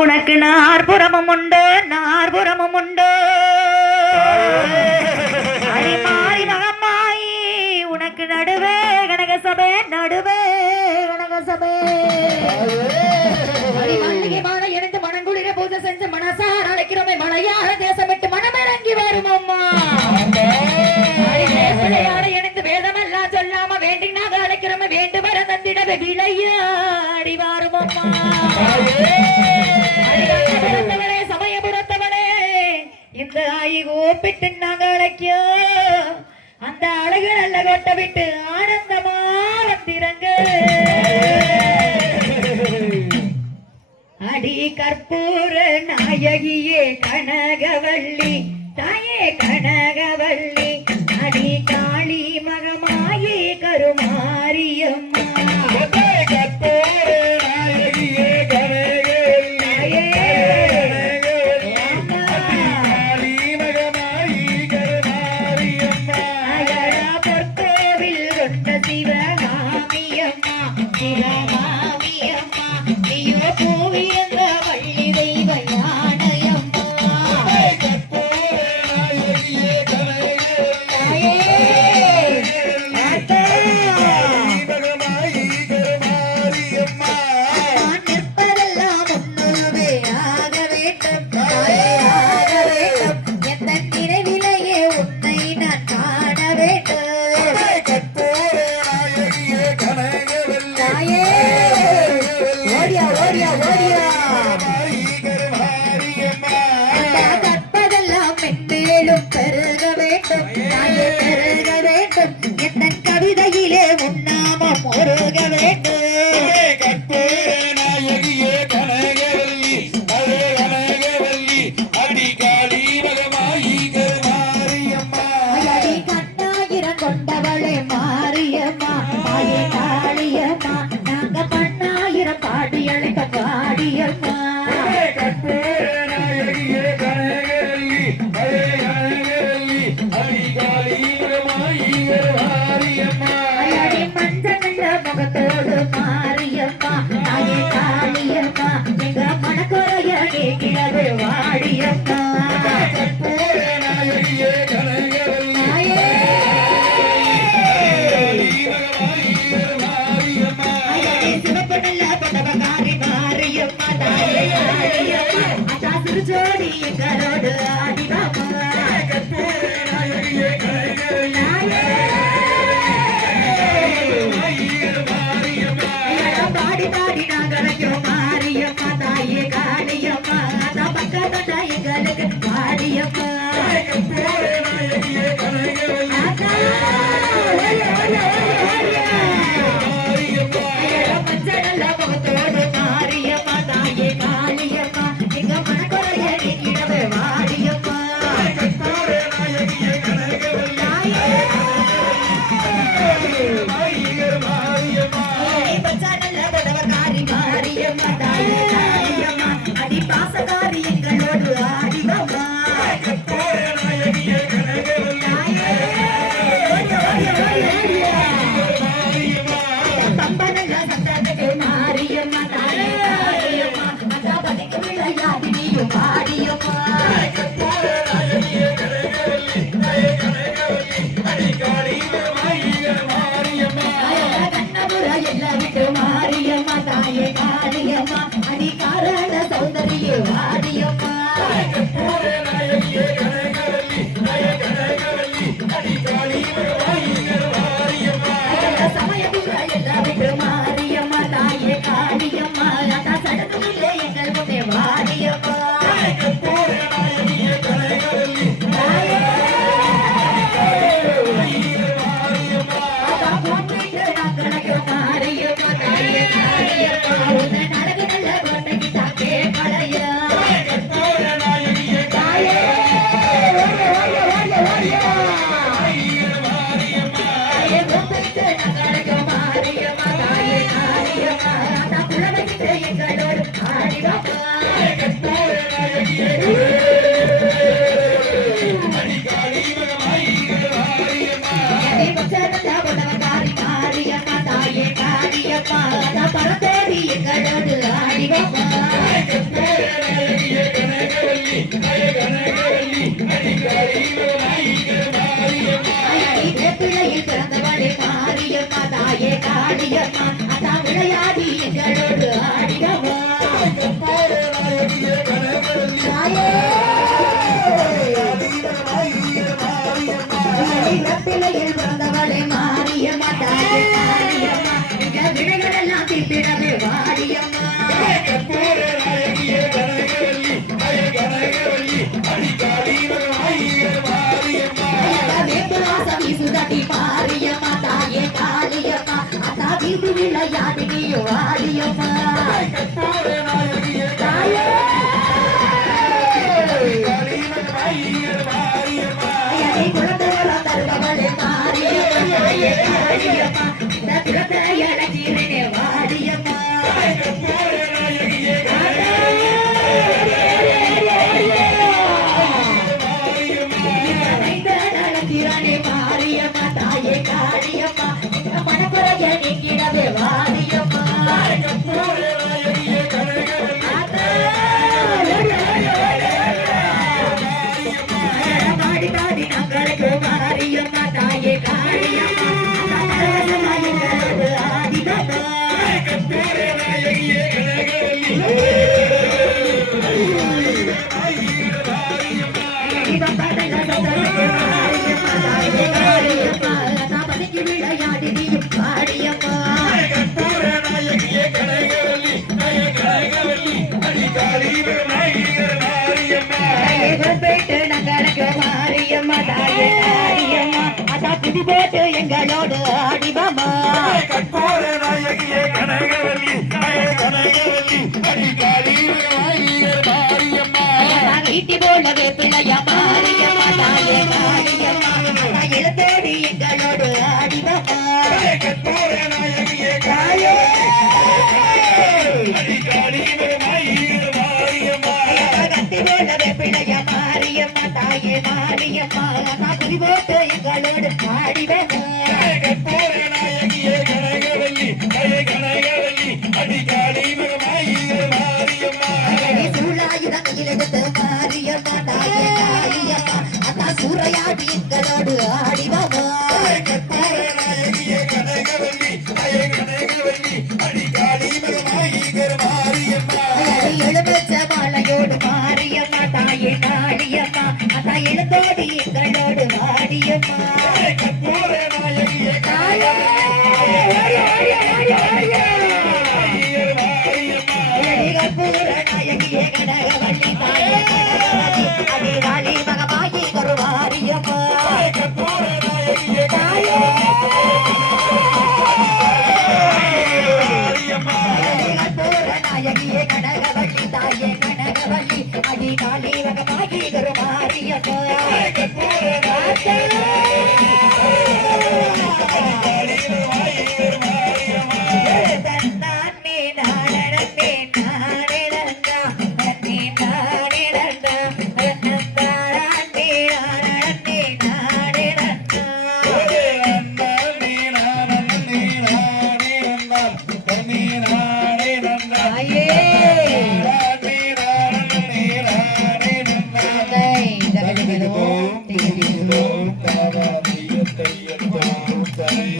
உனக்கு நாற்புறமும் உண்டு நாற்புறமும் உண்டு அடிமாறி மகமாயி உனக்கு நடுவே கனகசபை நடுவே கனகசபை மல்லிகைமான இணைந்து மனங்குளிர பூஜை செஞ்சு மனசார அழைக்கிறோமே மலையாள தேசம் விட்டு மனமிறங்கி வரும் அம்மா இணைந்து வேதமெல்லாம் சொல்லாம வேண்டினாக அழைக்கிறோமே வேண்டும் வர தந்திடவே விளையாடி வரும் அம்மா சமயபுரத்தவனே இந்த ஆயி கூப்பிட்டு நாங்க அழைக்க அந்த அழகு நல்ல கொட்ட விட்டு ஆனந்தமா வந்திரங்க அடி கற்பூர நாயகியே கனகவள்ளி தாயே கனகவள்ளி அடி காளி மகமாயே கருமாரியம்மா கவிதையிலே உண்ணாமம் ஒருக வேண்டும் கொண்டவளே மாரியம்மா ஆயே காளியம்மா நாங்க பண்ணாயிரம் பாடி அழைக்க பாடியம்மா முகத்தோடு மாரியம்மா ஆயே காளியம்மா எங்க மனக்குறைய கேட்கிறது வாடியம்மா ஜோடி எங்களோடு ஆடிவாமா பாடி பாடி நாங்களும் மாரியம்மா தாயே காளியம்மா பக்கத்தா எங்களுக்கு பாடியம்மா மஞ்சள் முகத்தோடு மாரியம்மா தாயே காளியம்மா எங்க மனக்குறைய நீக்கிடவே வாடியம்மா மாரியம்மா தாயே காளியம்மா அடி பாசகாரி எங்களோடு ஆடிவம்மா பம்பனல்ல சந்தனக்கு மாரியம்மா தாயே காளியம்மா அந்த பதிக்கு விளையாடி நீயும் பாடியம்மா மாரியம்மா தாயே காளியம்மா அடி காரண சௌந்தரிய வாடியம்மா சமயபுர எல்லா மாரியம்மா தாயே காளியம்மா சடங்குகளே எங்கள் முன்னே வாடியம்மா எங்களோடு வீட்டினது வாடியம்மா கற்பூர நாயகியே கனகவல்லி கனகவல்லி அடிக்காடி மாரியம்மா வேப்புவாசம் வீசுதடி மாரியம்மா தாயே காளியம்மா அத்தா வீட்டு விளையாடி நீ வாடியம்மா கற்பூர நாயகியே தாயே குழந்தைகள தருபவளே மாரியம்மா வாடியம்மா இந்த குழந்தைய இளஞ்சீரனே வாடியம்மா இளஞ்சீரனே மாரியம்மா தாயே காளியம்மா இந்த மனக்குறைய நீக்கிடவே வாடியம்மா பாடி பாடி நாங்களுக்கு மாரியம்மா தாயே காளியம்மா ஆதிதம்மா விளையாடி நீயும் பாடியம்மா பேட்டு நங்களுக்கு மாரியம்மா தாயே காளியம்மா அதா புதி போட்டு எங்களோடு ஆடிவமா கற்பூர நாயகியே கனகவல்லி அடிக்காடி மாரியம்மா ஈட்டி போலவே பிள்ளைய மாரியம்மா தாயே காளியம்மா அதா எழுத்தோடி எங்களோடு ஆடிவமா கற்பூர நாயகியே காயே அடிக்காடி மாரியம்மா கத்தி போலவே பிள்ளைய மாரியம்மா தாயே மாரியம்மா அதா புதி போட்டு எங்களோடு ஆடிவமா கற்பூர நாயகியே கனகவல்லி அடிக்காடி மாரியம்மா சூழாயுதங்கள் எடுத்து மாரியம்மா தாயே காளியம்மா அதா சூறையாடி எங்களோடு ஆடிவமா கற்பூர நாயகியே கனகவல்லி அடிக்காடி மாரியம்மா எழுபச்ச மாலையோடு மாரியம்மா தாயே காளியம்மா அதா எழுந்தோடி எங்களோடு வாடியம்மா கற்பூர நாயகியே தாயே கற்பூர நாயகியே கனகவல்லி தாயே கனகவல்லி அதிகாளி மகமாயி கருவாரியம்மா கற்பூர நாயகியே தாயே கற்பூர நாயகியே கனகவல்லி தாயே கனகவல்லி அதிகாளி மகமாயி கருவாரியம்மா தன்னானே நானே